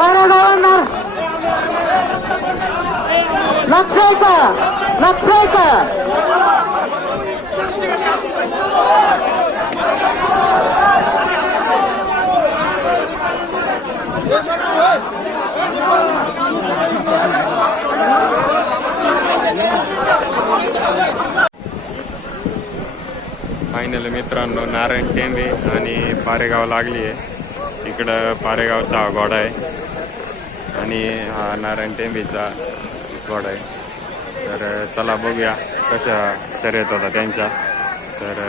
बारा गावांना लक्षायचा फायनल मित्रांनो नारायण टेंबे आणि पारेगाव लागली आहे. इकडं पारेगावचा घोडा आहे आणि हा नारायण टेंबेचा घोडा आहे. तर चला बघूया कशा शर्यत होता त्यांच्या. तर